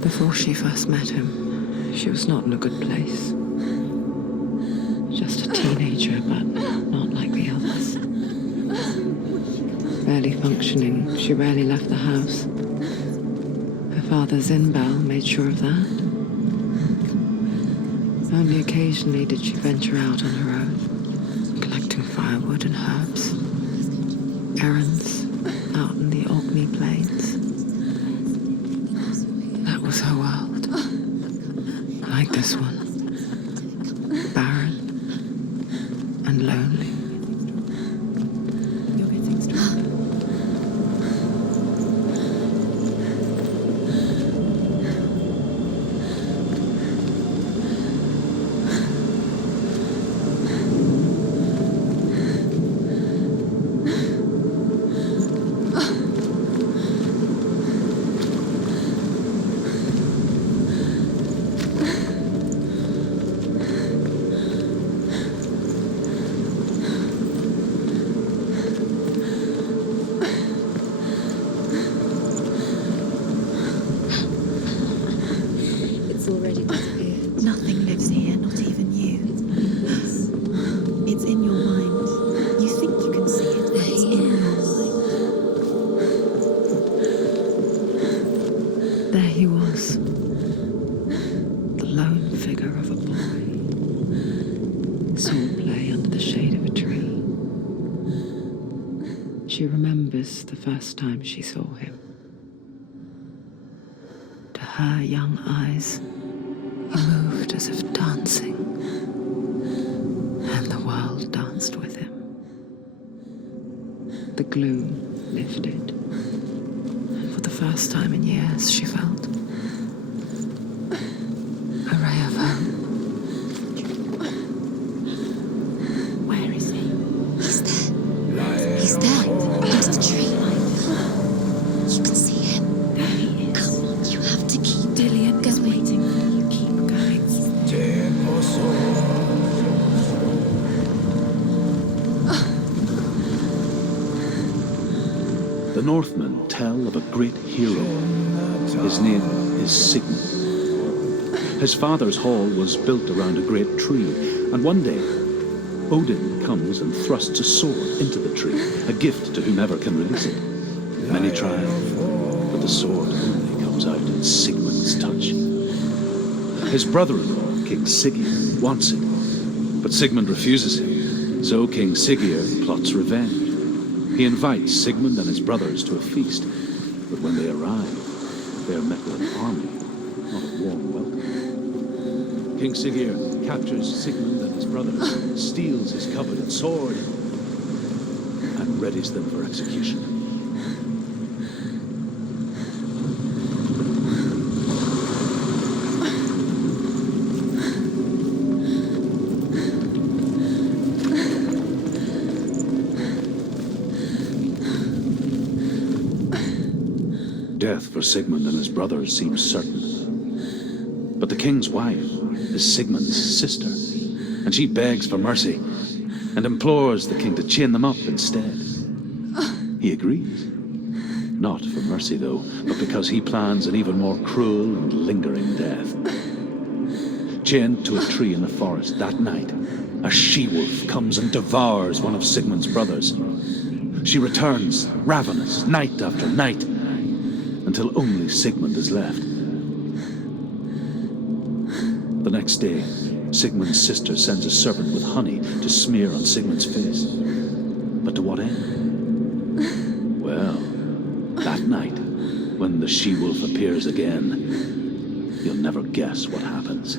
Before she first met him, she was not in a good place. Just a teenager, but not like the others. Barely functioning, she rarely left the house. Her father's in-bell made sure of that. Only occasionally did she venture out on her own, collecting firewood and herbs. Errands out in the Orkney Plains. That was her world. Like this one. Barren and lonely. You're getting stronger. Already disappeared. Nothing lives here, not even you. It's in your mind. You think you can see it, but it's in your mind. There he was. The lone figure of a boy. Saw play under the shade of a tree. She remembers the first time she saw him. To her young eyes, he moved as if dancing, and the world danced with him. The gloom lifted, and for the first time in years she felt a ray of hope. Where is he? He's there. He's there. Under the tree. You can see him. There he is. Come on, you have to keep Dillian is going. waiting for you. Keep going. The Northmen tell of a great hero. His name is Sigmund. His father's hall was built around a great tree, and one day, Odin comes and thrusts a sword into the tree, a gift to whomever can release it. Many try, but the sword only comes out in Sigmund's touch. His brother-in-law, King Siggeir, wants it, but Sigmund refuses him, so King Siggeir plots revenge. He invites Sigmund and his brothers to a feast, but when they arrive, they are met with an army, not a warm welcome. King Siggeir captures Sigmund and his brothers, steals his coveted sword, and readies them for execution. Death for Sigmund and his brothers seems certain. But the king's wife is Sigmund's sister, and She begs for mercy and implores the king to chain them up instead. He agrees. Not for mercy, though, but because he plans an even more cruel and lingering death. Chained to a tree in the forest that night, a she-wolf comes and devours one of Sigmund's brothers. She returns, ravenous, night after night, until only Sigmund is left. The next day, Sigmund's sister sends a serpent with honey to smear on Sigmund's face. But to what end? Well, that night, when the she-wolf appears again, you'll never guess what happens.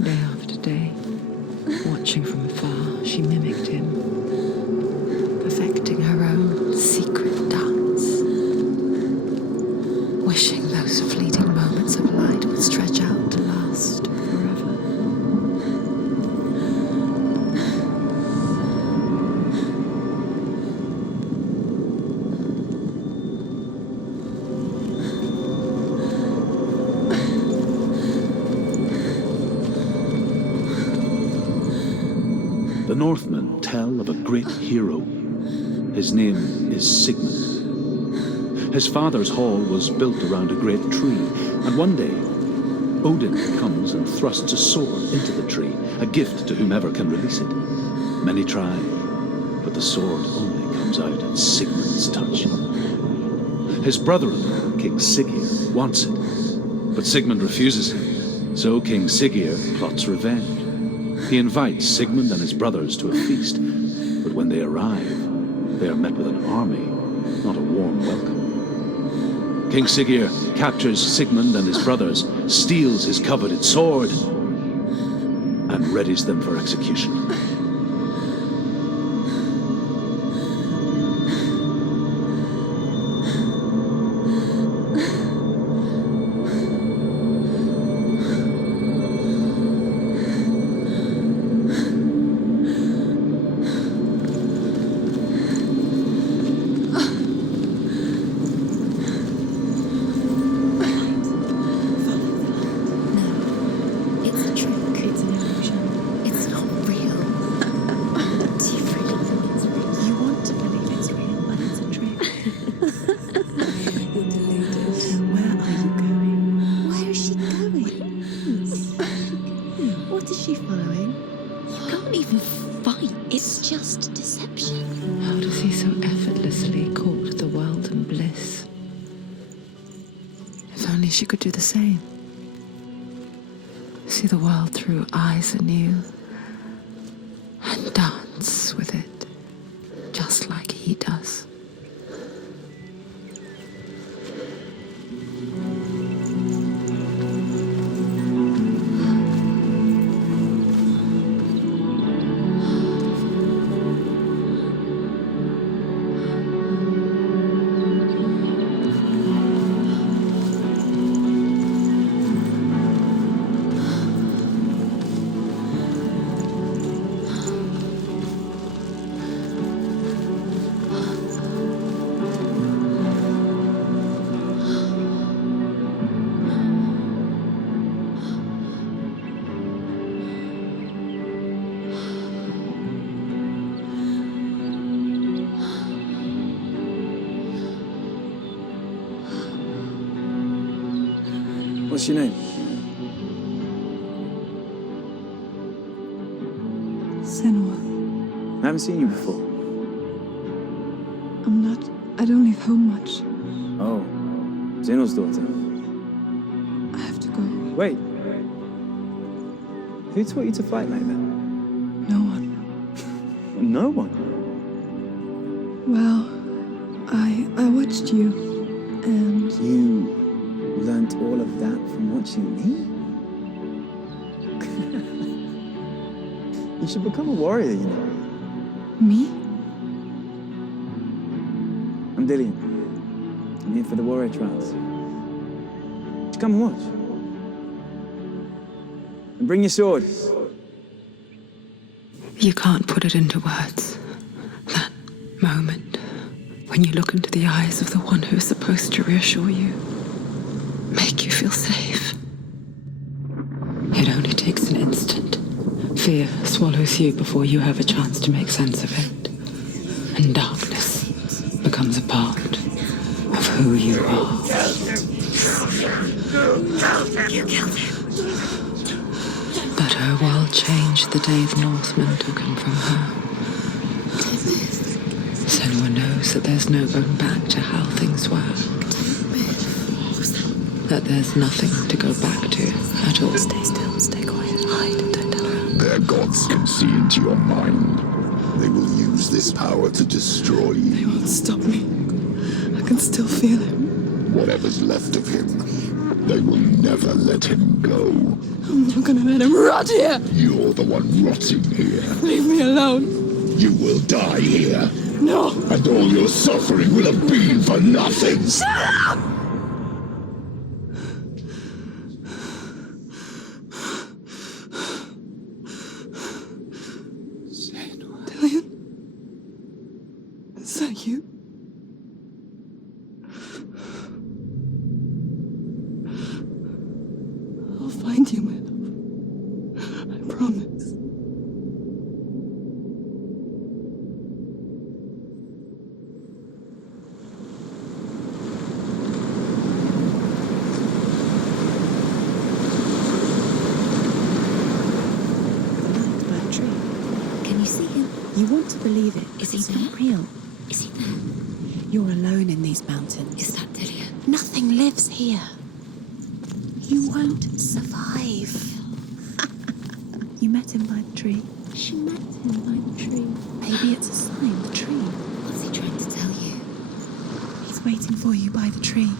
Day after day, watching from afar, she mimicked him, perfecting her own secret dance, wishing those fleeting moments of light would stretch out to last forever. The Northmen tell of a great hero. His name is Sigmund. His father's hall was built around a great tree, and one day, Odin comes and thrusts a sword into the tree, a gift to whomever can release it. Many try, but the sword only comes out at Sigmund's touch. His brother-in-law, King Siggeir, wants it, but Sigmund refuses him, so King Siggeir plots revenge. He invites Sigmund and his brothers to a feast, but when they arrive, they are met with an army, not a warm welcome. King Siggeir captures Sigmund and his brothers, steals his coveted sword, and readies them for execution. It's a trick. It's an illusion. It's not real. What is she following? You can't even fight. It's just deception. How does he so effortlessly court the world and bliss? If only she could do the same. See the world through eyes anew and dance with it, just like he does. What's your name? Senua. I haven't seen you before. I don't leave home much. Oh, Zeno's daughter. I have to go. Wait. Who taught you to fight like that? No one. No one. Well, I watched you, and You learnt all of that from watching me? You should become a warrior, you know. me? I'm Dillian. I'm here for the warrior trials. Just come and watch. And bring your sword. You can't put it into words. That moment when you look into the eyes of the one who's supposed to reassure you, make you feel safe. It only takes an instant. Fear swallows you before you have a chance to make sense of it. And darkness becomes a part of who you are. You killed him. But her world changed the day the Northmen took him from her. Senua knows that there's no going back to how things were. That there's nothing to go back to at all. Stay still, stay quiet, hide, don't tell her. Their gods can see into your mind. They will use this power to destroy They you. won't stop me. I can still feel him. Whatever's left of him, they will never let him go. I'm not gonna let him rot here. You're the one rotting here. Leave me alone. You will die here, No. and all your suffering will have been for nothing. Shut up! Dillian? Is that you? I'll find you, my love. I promise. By a tree. Can you see him? You want to believe it. Is he it's there? not real. Is he there? You're alone in these mountains. Is that Dillian? Nothing lives here. You won't survive. You met him by the tree. She met him by the tree. Maybe it's a sign, the tree. What's he trying to tell you? He's waiting for you by the tree.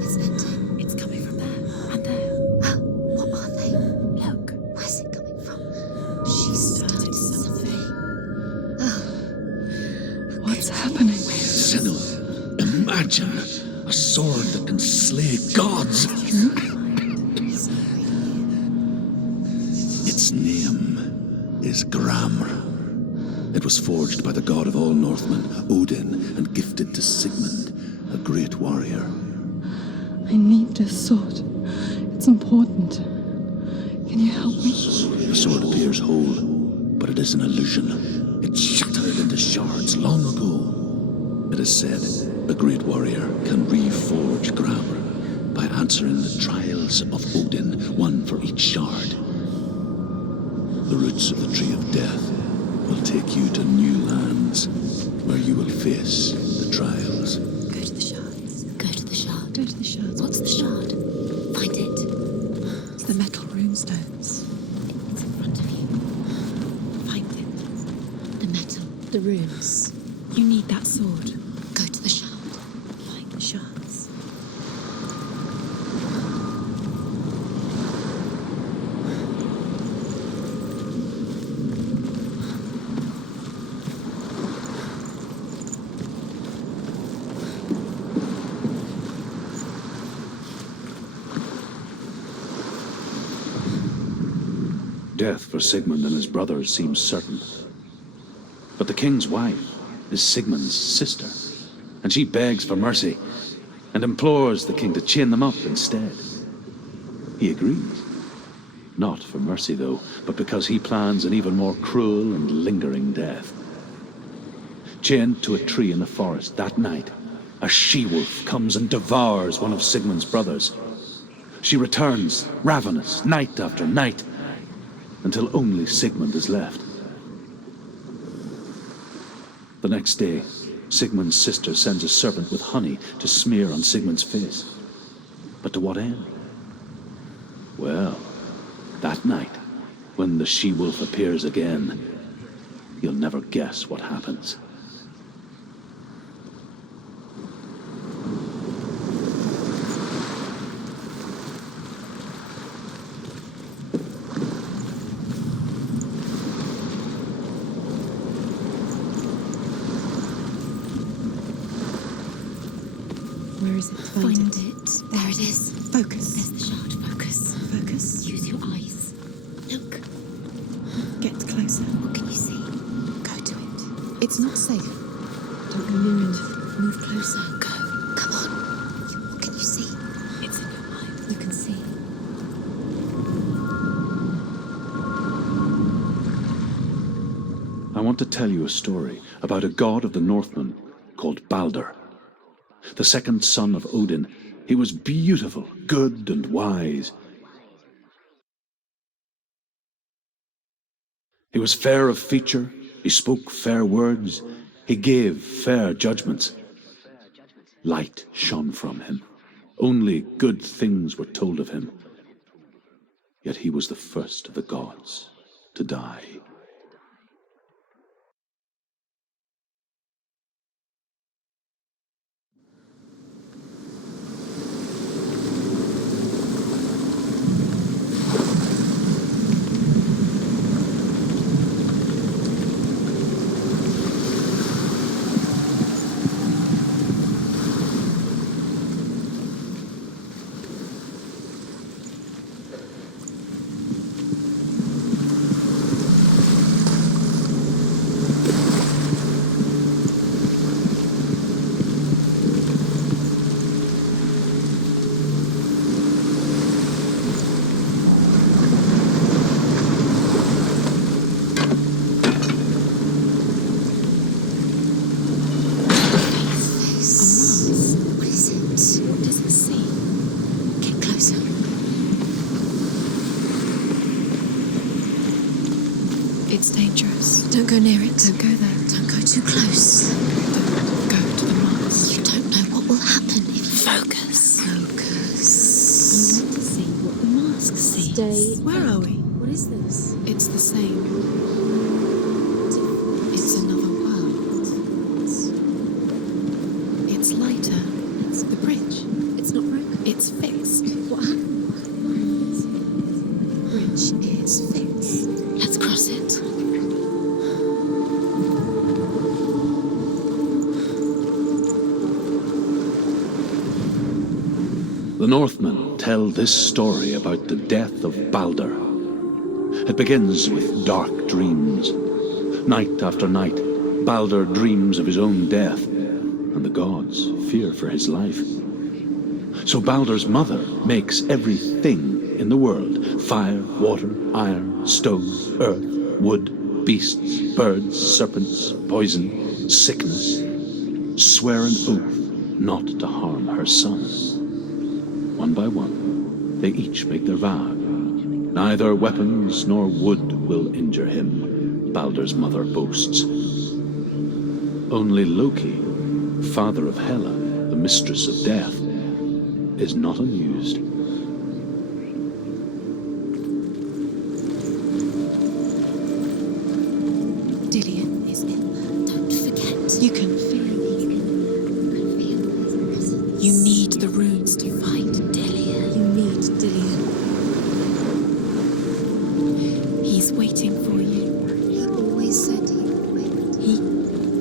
It's ending. It's coming from there and there. What are they? Look. Where's it coming from? She started something. What's happening? Senua, imagine a sword that can slay gods. Its name is Gramr. It was forged by the god of all Northmen, Odin, and gifted to Sigmund, a great warrior. I need this sword. It's important. Can you help me? The sword appears whole, but it is an illusion. It shattered into shards long ago. It is said a great warrior can reforge Gramr by answering the trials of Odin, one for each shard. The roots of the Tree of Death will take you to new lands where you will face the trials. Go to the shards. Go to the shard. Go to the shards. What's the shard? Find it. It's the metal runestones. It's in front of you. Find it. The metal. The runes. You need that sword. Go to the shard. Find the shards. Death for Sigmund and his brothers seems certain. But the king's wife is Sigmund's sister, and she begs for mercy and implores the king to chain them up instead. He agrees. Not for mercy, though, but because he plans an even more cruel and lingering death. Chained to a tree in the forest that night, a she-wolf comes and devours one of Sigmund's brothers. She returns, ravenous, night after night, until only Sigmund is left. The next day, Sigmund's sister sends a servant with honey to smear on Sigmund's face. But to what end? Well, that night, when the she-wolf appears again, you'll never guess what happens. Where is it? Find it. There it is. Focus. There's the shard. Focus. Focus. Use your eyes. Look. Get closer. What can you see? Go to it. It's not safe. Don't go near it. Move closer. Go. Come on. What can you see? It's in your mind. You can see. I want to tell you a story about a god of the Northmen called Balder. The second son of Odin, he was beautiful, good, and wise. He was fair of feature, he spoke fair words, he gave fair judgments. Light shone from him. Only good things were told of him. Yet he was the first of the gods to die. It's dangerous. Don't go near it. Don't go there. Don't go too close. Don't go to the mask. You don't know what will happen if you Focus. focus. You want to see what the mask sees. Stay. Where are we? What is this? It's the same. It's another world. It's lighter. It's the bridge. It's not broken. It's fixed. What happened? Bridge is fixed. Let's cross it. The Northmen tell this story about the death of Balder. It begins with dark dreams. Night after night, Balder dreams of his own death, and the gods fear for his life. So Balder's mother makes everything in the world: fire, water, iron, stone, earth, wood, beasts, birds, serpents, poison, sickness, swear an oath not to harm her son. One by one, they each make their vow. Neither weapons nor wood will injure him, Balder's mother boasts. Only Loki, father of Hela, the mistress of death, is not amused. Dillion is in there. Don't forget. You can feel it. You need the runes to find Dillion. You need Dillion. He's waiting for you. He always said he would wait.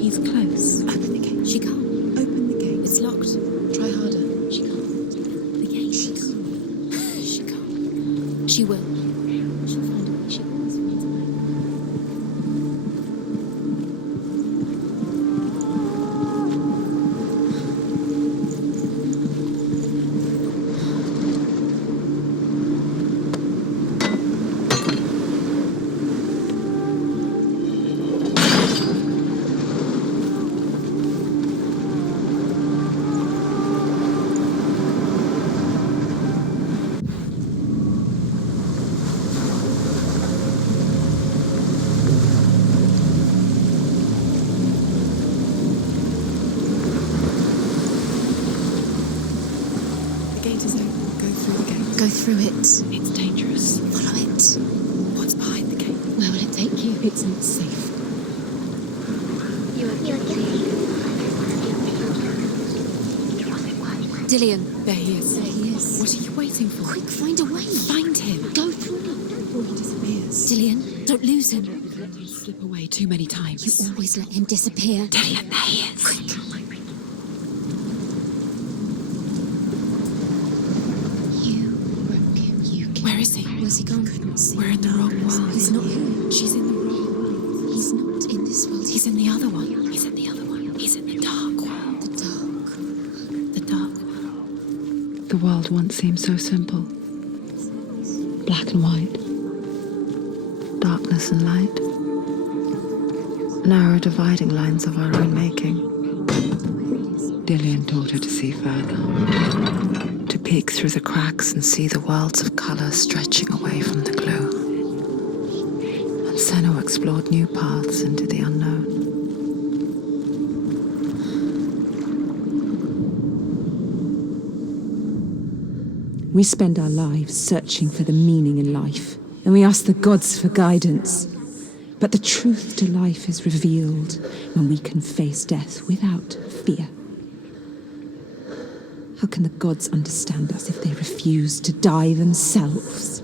He's close. Open the gate. She can't. Open the gate. It's locked. Try harder. She can't. The gate. She can't. She can't. She will. She'll find a way. She always finds a way. The gate is open. Go through the gate. Go through it. It's dangerous. Follow it. What's behind the gate? Where will it take you? It's not safe. Dillion. There he is. There he is. What are you waiting for? Quick, find a way. Find him. Go through it. Before he disappears. Dillion, don't lose him. Let him slip away too many times. You always let him disappear. Dillion, there he is. Quick. You broke him. You killed Where is he? Where's he gone? Couldn't see. We're in the wrong world. He's not here. She's in the wrong world. He's not in this world. He's in the other one. He's in the other one. He's in the dark world. the dark. The dark world. The world once seemed so simple. Black and white. Darkness and light. Narrow dividing lines of our own making. Dillion taught her to see further. To peek through the cracks and see the worlds of colour stretching away from the glow. And Senua explored new paths into the unknown. We spend our lives searching for the meaning in life, and we ask the gods for guidance. But the truth to life is revealed when we can face death without fear. How can the gods understand us if they refuse to die themselves?